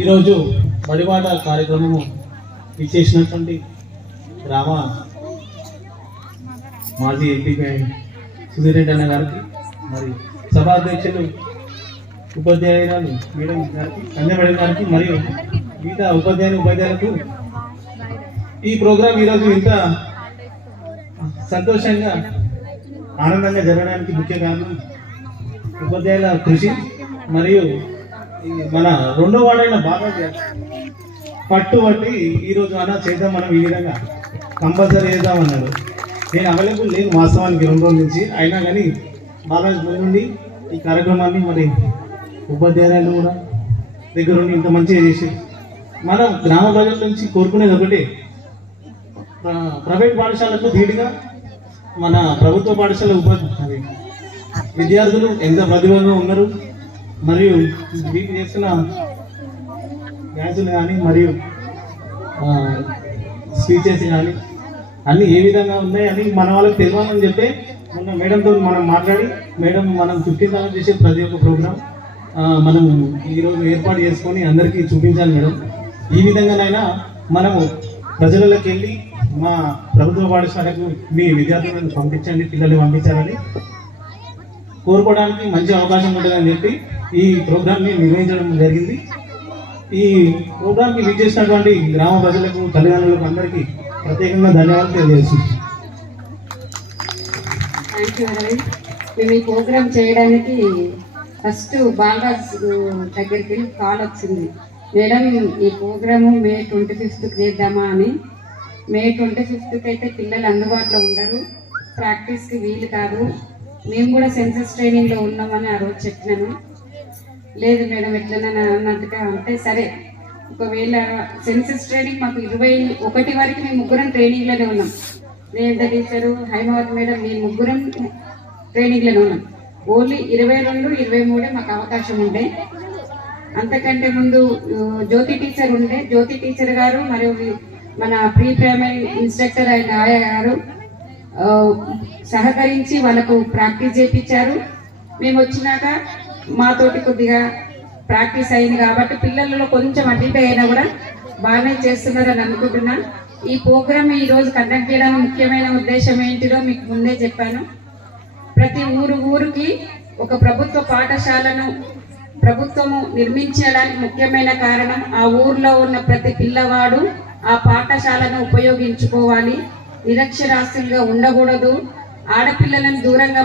ఈరోజు బడిబాట కార్యక్రమము ఇచ్చేసినటువంటి గ్రామ మాజీ ఎంపీ సుధీర్ రెడ్డి అన్న గారికి, మరి సభాధ్యక్షులు ఉపాధ్యాయురాలు మేడం గారికి, కన్యా గారికి, మరియు మిగతా ఉపాధ్యాయులకు ఈ ప్రోగ్రాం ఈరోజు ఇంత సంతోషంగా ఆనందంగా జరగడానికి ముఖ్య కారణం ఉపాధ్యాయుల కృషి మరియు మన రెండో వాడైన బాగా పట్టుబట్టి ఈరోజు అలా చేద్దాం, మనం ఈ విధంగా కంపల్సరీ చేద్దామన్నాడు. నేను అవైలబుల్ లేను వాస్తవానికి 2 రోజుల నుంచి, అయినా కానీ బాలాజీ నుండి ఈ కార్యక్రమాన్ని మరి ఉపాధ్యాయులు కూడా దగ్గర ఉండి ఇంత మంచిగా చేసి మన గ్రామ ప్రజల నుంచి కోరుకునేది ఒకటే, ప్రైవేట్ పాఠశాలకు ధీటుగా మన ప్రభుత్వ పాఠశాల విద్యార్థులు ఎంత ప్రతిభగా ఉన్నారు, మరియు వీటి చేసిన డ్యాన్సులు కానీ మరియు స్పీచెస్ కానీ అన్నీ ఏ విధంగా ఉన్నాయి అని మన వాళ్ళకి తెలియాలని చెప్పి మొన్న మేడంతో మనం మాట్లాడి, మేడం మనం 15 చేసే ప్రతి ఒక్క ప్రోగ్రాం మనం ఈరోజు ఏర్పాటు చేసుకొని అందరికీ చూపించాలి మేడం. ఈ విధంగానైనా మనము ప్రజలలోకి వెళ్ళి మా ప్రభుత్వ పాఠశాలకు మీ విద్యార్థులను పంపించండి, పిల్లల్ని పంపించాలని కోరుకోవడానికి మంచి అవకాశం ఉంటుందని చెప్పి ఈ ప్రోగ్రామ్ని నిర్వహించడం జరిగింది. ఈ ప్రోగ్రామ్కి విచ్చేసినటువంటి గ్రామ ప్రజలకు, తల్లిదండ్రులకు అందరికీ ప్రత్యేకంగా ధన్యవాదాలు తెలియజేస్తున్నాను. Thank you Aravind. మేము ఈ ప్రోగ్రామ్ చేయడానికి ఫస్ట్ బాలరాజ్ దగ్గరికి కాల్ వచ్చింది, మేడం ఈ ప్రోగ్రాము మే 25కి చేద్దామా అని. మే 25కి అయితే పిల్లలు అందుబాటులో ఉండరు, ప్రాక్టీస్కి వీలు కాదు, మేము కూడా సెన్సస్ ట్రైనింగ్లో ఉన్నామని ఆ రోజు చెప్పినాను. లేదు మేడం ఎట్లనైనా అన్నట్టుగా అంటే సరే, ఒకవేళ సెన్సస్ ట్రైనింగ్ మాకు 21 వరకు మేము ముగ్గురం ట్రైనింగ్లోనే ఉన్నాం. రేవంత్ టీచరు, హైమావతి మేడం, మేము ముగ్గురం ట్రైనింగ్లోనే ఉన్నాం. ఓన్లీ 22, 23 మాకు అవకాశం ఉండే. అంతకంటే ముందు జ్యోతి టీచర్ ఉండే, జ్యోతి టీచర్ గారు మరియు మన ప్రీ ప్రైమరీ ఇన్స్ట్రక్టర్ అయిన ఆయా గారు సహకరించి వాళ్ళకు ప్రాక్టీస్ చేయించారు. మేము వచ్చినాక మాతోటి కొద్దిగా ప్రాక్టీస్ అయింది కాబట్టి పిల్లలలో కొంచెం అడ్డింటి అయినా కూడా బాగానే చేస్తున్నారని అనుకుంటున్నా. ఈ ప్రోగ్రామ్ ఈరోజు కండక్ట్ చేయడానికి ముఖ్యమైన ఉద్దేశం ఏంటిదో మీకు ముందే చెప్పాను. ప్రతి ఊరికి ఒక ప్రభుత్వ పాఠశాలను ప్రభుత్వము నిర్మించడానికి ముఖ్యమైన కారణం ఆ ఊర్లో ఉన్న ప్రతి పిల్లవాడు ఆ పాఠశాలను ఉపయోగించుకోవాలి, నిరక్షరాస్యులుగా ఉండకూడదు, ఆడపిల్లలను దూరంగా